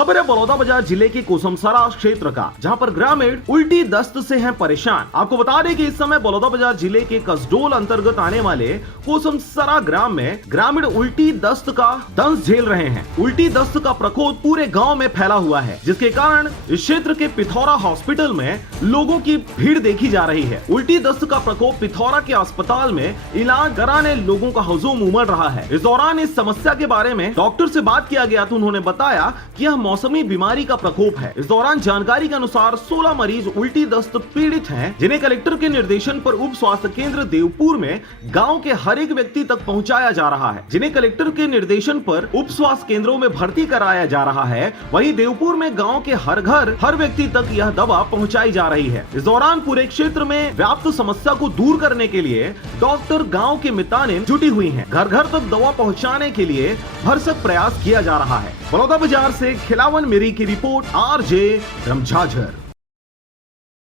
खबर है बलौदाबाजार जिले के कोसमसरा क्षेत्र का, जहां पर ग्रामीण उल्टी दस्त से हैं परेशान। आपको बता दें कि इस समय बलौदाबाजार जिले के कसडोल अंतर्गत आने वाले कोसमसरा ग्राम में ग्रामीण उल्टी दस्त का दंश झेल रहे हैं। उल्टी दस्त का प्रकोप पूरे गांव में फैला हुआ है, जिसके कारण इस क्षेत्र के पिथौरा हॉस्पिटल में लोगों की भीड़ देखी जा रही है। उल्टी दस्त का प्रकोप पिथौरा के अस्पताल में इलाज कराने लोगों का हुजूम उमड़ रहा है। इस दौरान इस समस्या के बारे में डॉक्टर से बात किया गया तो उन्होंने बताया कि यह मौसमी बीमारी का प्रकोप है। इस दौरान जानकारी के अनुसार 16 मरीज उल्टी दस्त पीड़ित हैं, जिन्हें कलेक्टर के निर्देशन पर उप स्वास्थ्य केंद्र देवपुर में गांव के हर एक व्यक्ति तक पहुंचाया जा रहा है। जिन्हें कलेक्टर के निर्देशन पर उप स्वास्थ्य केंद्रों में भर्ती कराया जा रहा है, वहीं देवपुर में गांव के हर घर हर व्यक्ति तक यह दवा पहुंचाई जा रही है। इस दौरान पूरे क्षेत्र में व्याप्त समस्या को दूर करने के लिए डॉक्टर गाँव के मितानिन जुटी हुई है। घर घर तक दवा पहुँचाने के लिए भरसक प्रयास किया जा रहा है। बलौदाबाजार से खिलावन मेरी की रिपोर्ट, आरजे रमझाझर।